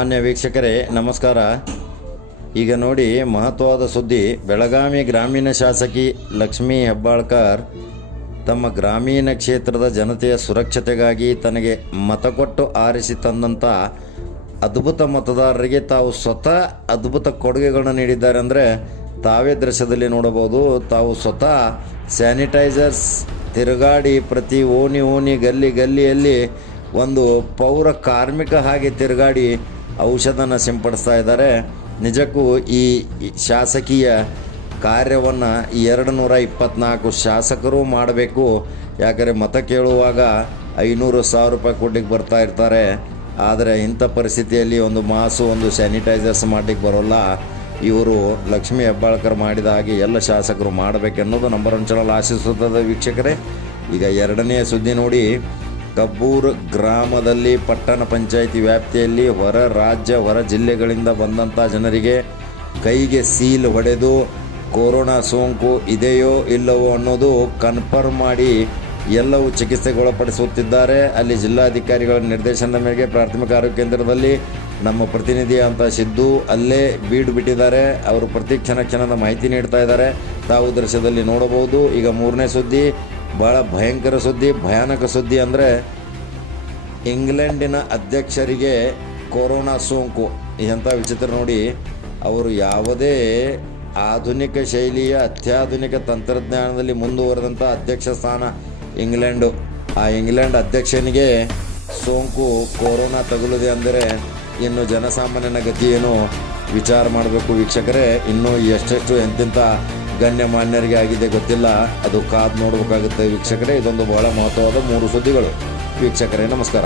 ಮಾನ್ಯ ವೀಕ್ಷಕರೇ ನಮಸ್ಕಾರ. ಈಗ ನೋಡಿ ಮಹತ್ವದ ಸುದ್ದಿ. ಬೆಳಗಾವಿ ಗ್ರಾಮೀಣ ಶಾಸಕಿ ಲಕ್ಷ್ಮೀ ಹೆಬ್ಬಾಳ್ಕರ್ ತಮ್ಮ ಗ್ರಾಮೀಣ ಕ್ಷೇತ್ರದ ಜನತೆಯ ಸುರಕ್ಷತೆಗಾಗಿ ತನಗೆ ಮತ ಕೊಟ್ಟು ಆರಿಸಿ ತಂದಂಥ ಅದ್ಭುತ ಮತದಾರರಿಗೆ ತಾವು ಸ್ವತಃ ಅದ್ಭುತ ಕೊಡುಗೆಗಳನ್ನು ನೀಡಿದ್ದಾರೆ. ಅಂದರೆ ತಾವೇ ದೃಶ್ಯದಲ್ಲಿ ನೋಡಬಹುದು. ತಾವು ಸ್ವತಃ ಸ್ಯಾನಿಟೈಸರ್ಸ್ ತಿರುಗಾಡಿ ಪ್ರತಿ ಓಣಿ ಗಲ್ಲಿಯಲ್ಲಿ ಒಂದು ಪೌರ ಕಾರ್ಮಿಕ ಹಾಗೆ ತಿರುಗಾಡಿ ಔಷಧನ ಸಿಂಪಡಿಸ್ತಾ ಇದ್ದಾರೆ. ನಿಜಕ್ಕೂ ಈ ಶಾಸಕೀಯ ಕಾರ್ಯವನ್ನು 224 ಶಾಸಕರು ಮಾಡಬೇಕು. ಯಾಕಂದರೆ ಮತ ಕೇಳುವಾಗ 500,000 ರೂಪಾಯಿ ಕೊಡ್ಲಿಕ್ಕೆ ಬರ್ತಾ ಇರ್ತಾರೆ. ಆದರೆ ಇಂಥ ಪರಿಸ್ಥಿತಿಯಲ್ಲಿ ಒಂದು ಮಾಸು ಒಂದು ಸ್ಯಾನಿಟೈಸರ್ಸ್ ಮಾಡಲಿಕ್ಕೆ ಬರೋಲ್ಲ. ಇವರು ಲಕ್ಷ್ಮೀ ಹೆಬ್ಬಾಳ್ಕರ್ ಮಾಡಿದ ಹಾಗೆ ಎಲ್ಲ ಶಾಸಕರು ಮಾಡಬೇಕೆನ್ನೋದು ನಂಬರ್ 1 ಚಾನಲ್ ಆಶಿಸುತ್ತದೆ ವೀಕ್ಷಕರೇ. ಈಗ ಎರಡನೆಯ ಸುದ್ದಿ ನೋಡಿ. ಕಬ್ಬೂರ್ ಗ್ರಾಮದಲ್ಲಿ ಪಟ್ಟಣ ಪಂಚಾಯಿತಿ ವ್ಯಾಪ್ತಿಯಲ್ಲಿ ಹೊರ ರಾಜ್ಯ ಹೊರ ಜಿಲ್ಲೆಗಳಿಂದ ಬಂದಂಥ ಜನರಿಗೆ ಕೈಗೆ ಸೀಲ್ ಹೊಡೆದು ಕೊರೋನಾ ಸೋಂಕು ಇದೆಯೋ ಇಲ್ಲವೋ ಅನ್ನೋದು ಕನ್ಫರ್ಮ್ ಮಾಡಿ ಎಲ್ಲವೂ ಚಿಕಿತ್ಸೆಗೊಳಪಡಿಸುತ್ತಿದ್ದಾರೆ. ಅಲ್ಲಿ ಜಿಲ್ಲಾಧಿಕಾರಿಗಳ ನಿರ್ದೇಶನದ ಮೇರೆಗೆ ಪ್ರಾಥಮಿಕ ಆರೋಗ್ಯ ಕೇಂದ್ರದಲ್ಲಿ ನಮ್ಮ ಪ್ರತಿನಿಧಿ ಅಂತ ಸಿದ್ದು ಅಲ್ಲೇ ಬೀಡು ಬಿಟ್ಟಿದ್ದಾರೆ. ಅವರು ಪ್ರತಿ ಕ್ಷಣದ ಮಾಹಿತಿ ನೀಡ್ತಾ ಇದ್ದಾರೆ. ತಾವು ದೃಶ್ಯದಲ್ಲಿ ನೋಡಬಹುದು. ಈಗ ಮೂರನೇ ಸುದ್ದಿ ಭಾಳ ಭಯಂಕರ ಸುದ್ದಿ, ಭಯಾನಕ ಸುದ್ದಿ. ಅಂದರೆ ಇಂಗ್ಲೆಂಡಿನ ಅಧ್ಯಕ್ಷರಿಗೆ ಕೊರೋನಾ ಸೋಂಕು. ಎಂಥ ವಿಚಿತ್ರ ನೋಡಿ. ಅವರು ಯಾವುದೇ ಆಧುನಿಕ ಶೈಲಿಯ ಅತ್ಯಾಧುನಿಕ ತಂತ್ರಜ್ಞಾನದಲ್ಲಿ ಮುಂದುವರೆದಂಥ ಅಧ್ಯಕ್ಷ ಸ್ಥಾನ ಇಂಗ್ಲೆಂಡು. ಆ ಇಂಗ್ಲೆಂಡ್ ಅಧ್ಯಕ್ಷನಿಗೆ ಸೋಂಕು ಕೊರೋನಾ ತಗುಲಿದೆ ಅಂದರೆ ಇನ್ನು ಜನಸಾಮಾನ್ಯನ ಗತಿ ಏನು ವಿಚಾರ ಮಾಡಬೇಕು ವೀಕ್ಷಕರೇ. ಇನ್ನೂ ಎಷ್ಟೆಷ್ಟು ಎಂತೆಂಥ ಗಣ್ಯಮಾನ್ಯರಿಗೆ ಆಗಿದೆ ಗೊತ್ತಿಲ್ಲ. ಅದು ಕಾದು ನೋಡಬೇಕಾಗುತ್ತೆ ವೀಕ್ಷಕರೇ. ಇದೊಂದು ಬಹಳ ಮಹತ್ವವಾದ 3 ಸುದ್ದಿಗಳು ವೀಕ್ಷಕರೇ. ನಮಸ್ಕಾರ.